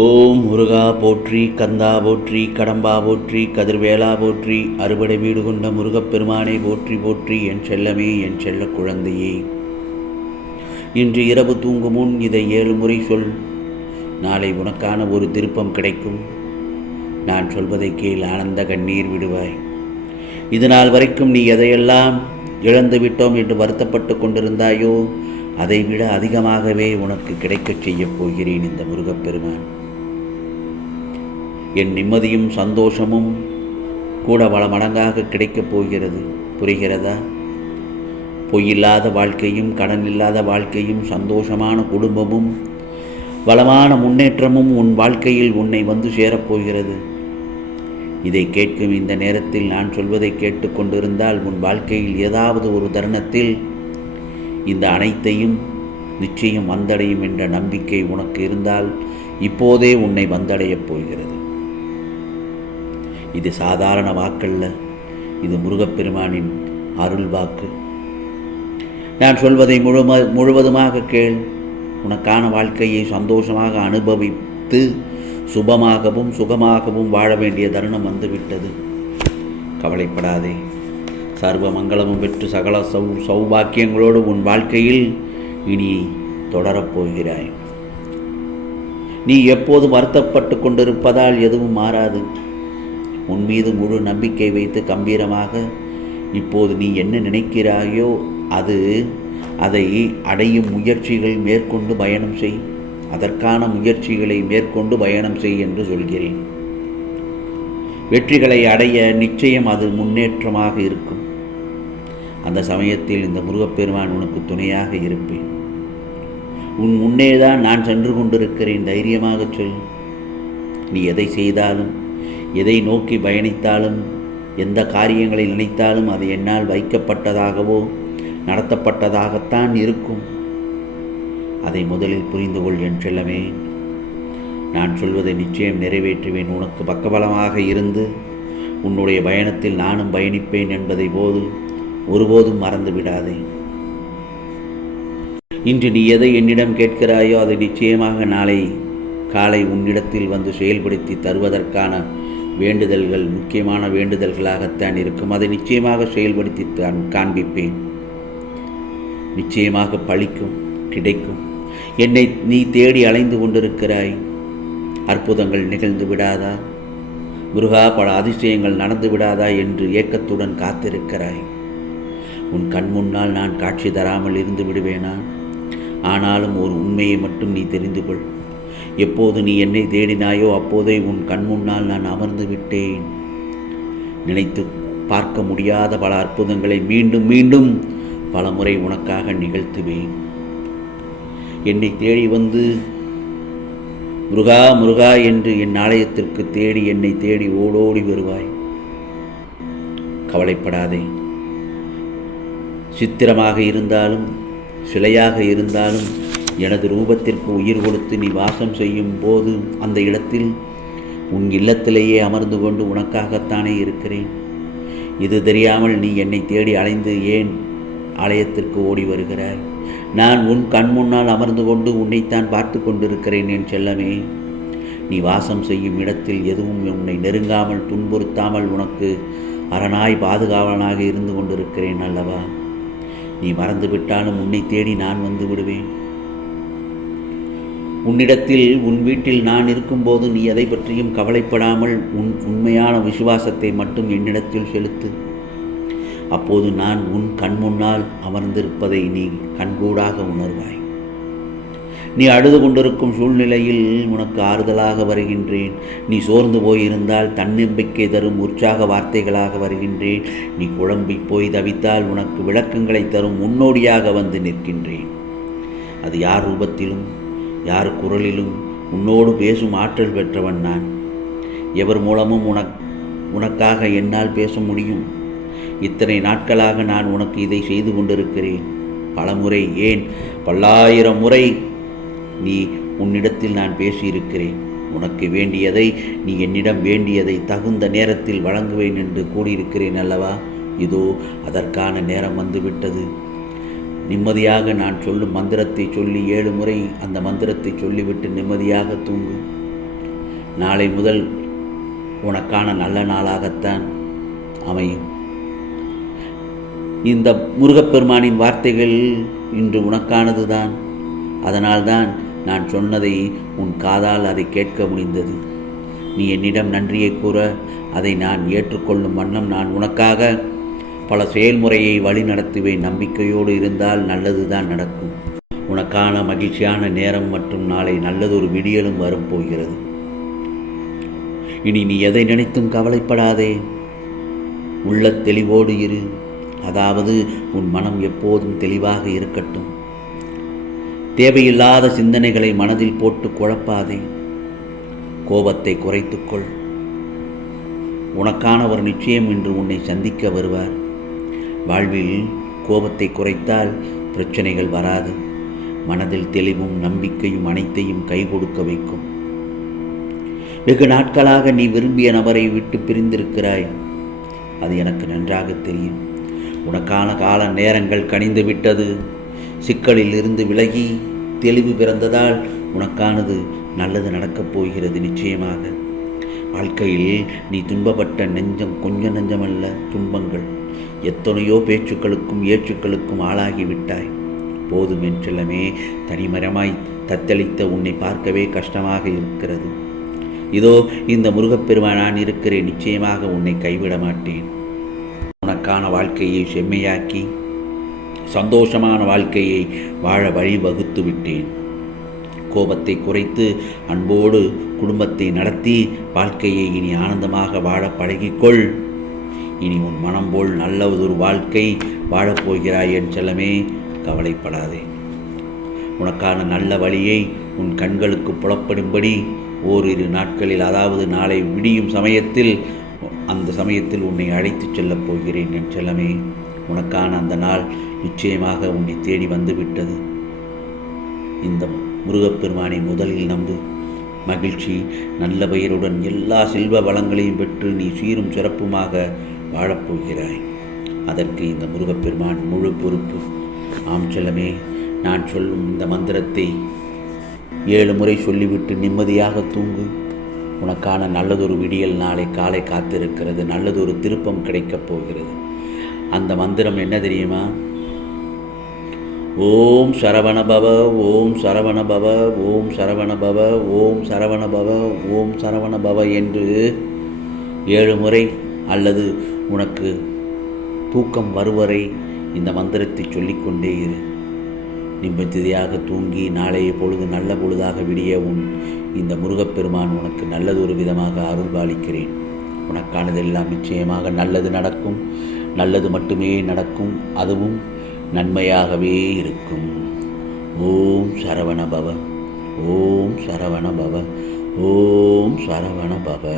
ஓம் முருகா போற்றி கந்தா போற்றி கடம்பா போற்றி கதிர்வேலா போற்றி அறுபடை வீடு கொண்ட முருகப்பெருமானை போற்றி போற்றி என் செல்லமே என் செல்ல குழந்தையே. இன்று இரவு தூங்கும் முன் இதை ஏழு முறை சொல். நாளை உனக்கான ஒரு திருப்பம் கிடைக்கும். நான் சொல்வதை கீழ் ஆனந்த கண்ணீர் விடுவாய். இது நாள் வரைக்கும் நீ எதையெல்லாம் இழந்து விட்டோம் என்று வருத்தப்பட்டு கொண்டிருந்தாயோ அதைவிட அதிகமாகவே உனக்கு கிடைக்கச் செய்யப் போகிறேன் இந்த முருகப்பெருமான் என் நிம்மதியும் சந்தோஷமும் கூட பல மடங்காக கிடைக்கப் போகிறது. புரிகிறதா? பொய்யில்லாத வாழ்க்கையும் கடன் இல்லாத வாழ்க்கையும் சந்தோஷமான குடும்பமும் வளமான முன்னேற்றமும் உன் வாழ்க்கையில் உன்னை வந்து சேரப்போகிறது இதை கேட்கும் இந்த நேரத்தில் நான் சொல்வதை கேட்டுக்கொண்டிருந்தால் உன் வாழ்க்கையில் ஏதாவது ஒரு தருணத்தில் இந்த அனைத்தையும் நிச்சயம் வந்தடையும் என்ற நம்பிக்கை உனக்கு இருந்தால் இப்போதே உன்னை வந்தடையப் போகிறது. இது சாதாரண வாக்கல்ல. இது முருகப்பெருமானின் அருள் வாக்கு. நான் சொல்வதை முழும முழுவதுமாக கேள். உனக்கான வாழ்க்கையை சந்தோஷமாக அனுபவித்து சுபமாகவும் சுகமாகவும் வாழ வேண்டிய தருணம் வந்துவிட்டது. கவலைப்படாதே. சர்வ மங்களமும் பெற்று சகல சௌ சௌபாக்கியங்களோடு உன் வாழ்க்கையில் இனி தொடரப்போகிறாய் நீ எப்போது வருத்தப்பட்டு கொண்டிருப்பதால் எதுவும் மாறாது. உன் மீது முழு நம்பிக்கை வைத்து கம்பீரமாக இப்போது நீ என்ன நினைக்கிறாயோ அது அதை அடையும் முயற்சிகள் மேற்கொண்டு பயணம் செய். அதற்கான முயற்சிகளை மேற்கொண்டு பயணம் செய் என்று சொல்கிறேன். வெற்றிகளை அடைய நிச்சயம் அது முன்னேற்றமாக இருக்கும். அந்த சமயத்தில் இந்த முருகப்பெருமான் உனக்கு துணையாக இருப்பேன். உன் முன்னேதான் நான் சென்று கொண்டிருக்கிறேன். தைரியமாக சொல். நீ எதை செய்தாலும் எதை நோக்கி பயணித்தாலும் எந்த காரியங்களை நினைத்தாலும் அது என்னால் வைக்கப்பட்டதாகவோ நடத்தப்பட்டதாகத்தான் இருக்கும். அதை முதலில் புரிந்து கொள் என் செல்லமே. நான் சொல்வதை நிச்சயம் நிறைவேற்றுவேன். உனக்கு பக்கபலமாக இருந்து உன்னுடைய பயணத்தில் நானும் பயணிப்பேன் என்பதை போது ஒருபோதும் மறந்து விடாதே இன்று நீ எதை என்னிடம் கேட்கிறாயோ அதை நிச்சயமாக நாளை காலை உன்னிடத்தில் வந்து செயல்படுத்தி தருவதற்கான வேண்டுதல்கள் முக்கியமான வேண்டுதல்களாகத்தான் இருக்கும். அதை நிச்சயமாக செயல்படுத்தி தான் காண்பிப்பேன். நிச்சயமாக பழிக்கும் கிடைக்கும். என்னை நீ தேடி அலைந்து கொண்டிருக்கிறாய். அற்புதங்கள் நிகழ்ந்து விடாதா? முருகா பல அதிசயங்கள் நடந்து விடாதா என்று ஏக்கத்துடன் காத்திருக்கிறாய். உன் கண் முன்னால் நான் காட்சி தராமல் இருந்து விடுவேனா? ஆனாலும் ஒரு உண்மையை மட்டும் நீ தெரிந்து கொள். எப்போது நீ என்னை தேடினாயோ அப்போதே உன் கண் முன்னால் நான் அமர்ந்து விட்டேன். நினைத்து பார்க்க முடியாத பல அற்புதங்களை மீண்டும் மீண்டும் பல முறை உனக்காக நிகழ்த்துவேன். என்னை தேடி வந்து முருகா முருகா என்று என் ஆலயத்திற்கு தேடி என்னை தேடி ஓடோடி வருவாய். கவலைப்படாதே. சித்திரமாக இருந்தாலும் சிலையாக இருந்தாலும் எனது ரூபத்திற்கு உயிர் கொடுத்து நீ வாசம் செய்யும் போது அந்த இடத்தில் உன் இல்லத்திலேயே அமர்ந்து கொண்டு உனக்காகத்தானே இருக்கிறேன். இது தெரியாமல் நீ என்னை தேடி அலைந்து ஏன் ஆலயத்திற்கு ஓடி வருகிறாய்? நான் உன் கண் முன்னால் அமர்ந்து கொண்டு உன்னைத்தான் பார்த்து கொண்டிருக்கிறேன் என் செல்லமே. நீ வாசம் செய்யும் இடத்தில் எதுவும் உன்னை நெருங்காமல் துன்புறுத்தாமல் உனக்கு அரணாய் பாதுகாவலனாக இருந்து கொண்டிருக்கிறேன் அல்லவா? நீ மறந்துவிட்டாலும் உன்னை தேடி நான் வந்து விடுவேன். உன்னிடத்தில் உன் வீட்டில் நான் இருக்கும்போது நீ எதை பற்றியும் கவலைப்படாமல் உன் உண்மையான விசுவாசத்தை மட்டும் என்னிடத்தில் செலுத்து. அப்போது நான் உன் கண் முன்னால் அமர்ந்திருப்பதை நீ கண்கூடாக உணர்வாய். நீ அழுது கொண்டிருக்கும் சூழ்நிலையில் உனக்கு ஆறுதலாக வருகின்றேன். நீ சோர்ந்து போயிருந்தால் தன்னம்பிக்கை தரும் உற்சாக வார்த்தைகளாக வருகின்றேன். நீ குழம்பி போய் தவித்தால் உனக்கு விளக்கங்களை தரும் முன்னோடியாக வந்து நிற்கின்றேன். அது யார் ரூபத்திலும் யார் குரலிலும் உன்னோடு பேசும் ஆற்றல் பெற்றவன் நான்? எவர் மூலமும் உனக் உனக்காக என்னால் பேச முடியும்? இத்தனை நாட்களாக நான் உனக்கு இதை செய்து கொண்டிருக்கிறேன். பலமுறை ஏன்? பல்லாயிரம் முறை நீ உன்னிடத்தில் நான் பேசியிருக்கிறேன். உனக்கு வேண்டியதை நீ என்னிடம் வேண்டியதை தகுந்த நேரத்தில் வழங்குவேன் என்று கூறியிருக்கிறேன் அல்லவா? இதோ அதற்கான நேரம் வந்துவிட்டது. நிம்மதியாக நான் சொல்லும் மந்திரத்தை சொல்லி ஏழு முறை அந்த மந்திரத்தை சொல்லிவிட்டு நிம்மதியாக தூங்கு. நாளை முதல் உனக்கான நல்ல நாளாகத்தான் அமையும். இந்த முருகப்பெருமானின் வார்த்தைகள் இன்று உனக்கானது தான் அதனால்தான் நான் சொன்னதை உன் காதால் அதை கேட்க முடிந்தது. நீ என்னிடம் நன்றியை கூற அதை நான் ஏற்றுக்கொள்ளும் வண்ணம் நான் உனக்காக பல செயல்முறையை வழிநடத்துவேன் நம்பிக்கையோடு இருந்தால் நல்லது தான் நடக்கும். உனக்கான மகிழ்ச்சியான நேரம் மற்றும் நாளை நல்லதொரு விடியலும் வரப்போகிறது இனி நீ எதை நினைத்தும் கவலைப்படாதே. உள்ள தெளிவோடு இரு. அதாவது உன் மனம் எப்போதும் தெளிவாக இருக்கட்டும். தேவையில்லாத சிந்தனைகளை மனதில் போட்டு குழப்பாதே. கோபத்தை குறைத்துக்கொள் உனக்கானவர் நிச்சயம் இன்று உன்னை சந்திக்க வருவார். வாழ்வில் கோபத்தை குறைத்தால் பிரச்சனைகள் வராது. மனதில் தெளிவும் நம்பிக்கையும் அனைத்தையும் கை கொடுக்க வைக்கும். வெகு நாட்களாக நீ விரும்பிய நபரை விட்டு பிரிந்திருக்கிறாய். அது எனக்கு நன்றாக தெரியும். உனக்கான கால நேரங்கள் கனிந்து விட்டது. சிக்கலில் இருந்து விலகி தெளிவு பிறந்ததால் உனக்கானது நல்லது நடக்கப் போகிறது நிச்சயமாக. வாழ்க்கையில் நீ துன்பப்பட்ட நெஞ்சம் கொஞ்சம் நெஞ்சமல்ல துன்பங்கள். எத்தனையோ பேச்சுக்களுக்கும் ஏச்சுக்களுக்கும் ஆளாகிவிட்டாய். போதும் என்றெல்லாமே தனிமரமாய் தத்தளித்த உன்னை பார்க்கவே கஷ்டமாக இருக்கிறது. இதோ இந்த முருகப்பெருமா நான் இருக்கிறேன் நிச்சயமாக உன்னை கைவிட மாட்டேன். உனக்கான வாழ்க்கையை செம்மையாக்கி சந்தோஷமான வாழ்க்கையை வாழ வழிவகுத்து விட்டேன். கோபத்தை குறைத்து அன்போடு குடும்பத்தை நடத்தி வாழ்க்கையை இனி ஆனந்தமாக வாழ பழகிக்கொள். இனி உன் மனம் போல் நல்ல ஒரு வாழ்க்கை வாழப்போகிறாய் என் செல்லமே. கவலைப்படாதே. உனக்கான நல்ல வழியை உன் கண்களுக்கு புலப்படும்படி ஓரிரு நாட்களில் அதாவது நாளை விடியும் சமயத்தில் அந்த சமயத்தில் உன்னை அழைத்துச் செல்லப் போகிறேன் என் செல்லமே. உனக்கான அந்த நாள் நிச்சயமாக உன்னை தேடி வந்து விட்டது இந்த முருகப்பெருமானை முதலில் நம்பு. மகிழ்ச்சி நல்ல பெயருடன் எல்லா செல்வ வளங்களையும் பெற்று நீ சீரும் சிறப்புமாக வாழப்போகிறாய். அதற்கு இந்த முருகப்பெருமான் முழு பொறுப்பு. ஆம் செல்லமே நான் சொல்லும் இந்த மந்திரத்தை ஏழு முறை சொல்லிவிட்டு நிம்மதியாக தூங்கு. உனக்கான நல்லதொரு விடியல் நாளை காலை காத்திருக்கிறது. நல்லதொரு திருப்பம் கிடைக்கப் போகிறது. அந்த மந்திரம் என்ன தெரியுமா? ஓம் சரவண பவ ஓம் சரவண பவ ஓம் சரவண பவ ஓம் சரவண பவ ஓம் சரவண பவ என்று ஏழு முறை அல்லது உனக்கு தூக்கம் வருவரை இந்த மந்திரத்தை சொல்லிக்கொண்டே இரு. நிம்மதியாக தூங்கி நாளைய பொழுது நல்ல பொழுதாக விடிய உன் இந்த முருகப்பெருமான் உனக்கு நல்லதொரு விதமாக அருள் பாலிக்கிறேன் உனக்கானதெல்லாம் நிச்சயமாக நல்லது நடக்கும். நல்லது மட்டுமே நடக்கும். அதுவும் நன்மையாகவே இருக்கும். ஓம் சரவண பவ ஓம் சரவண பவ ஓம் சரவண பவ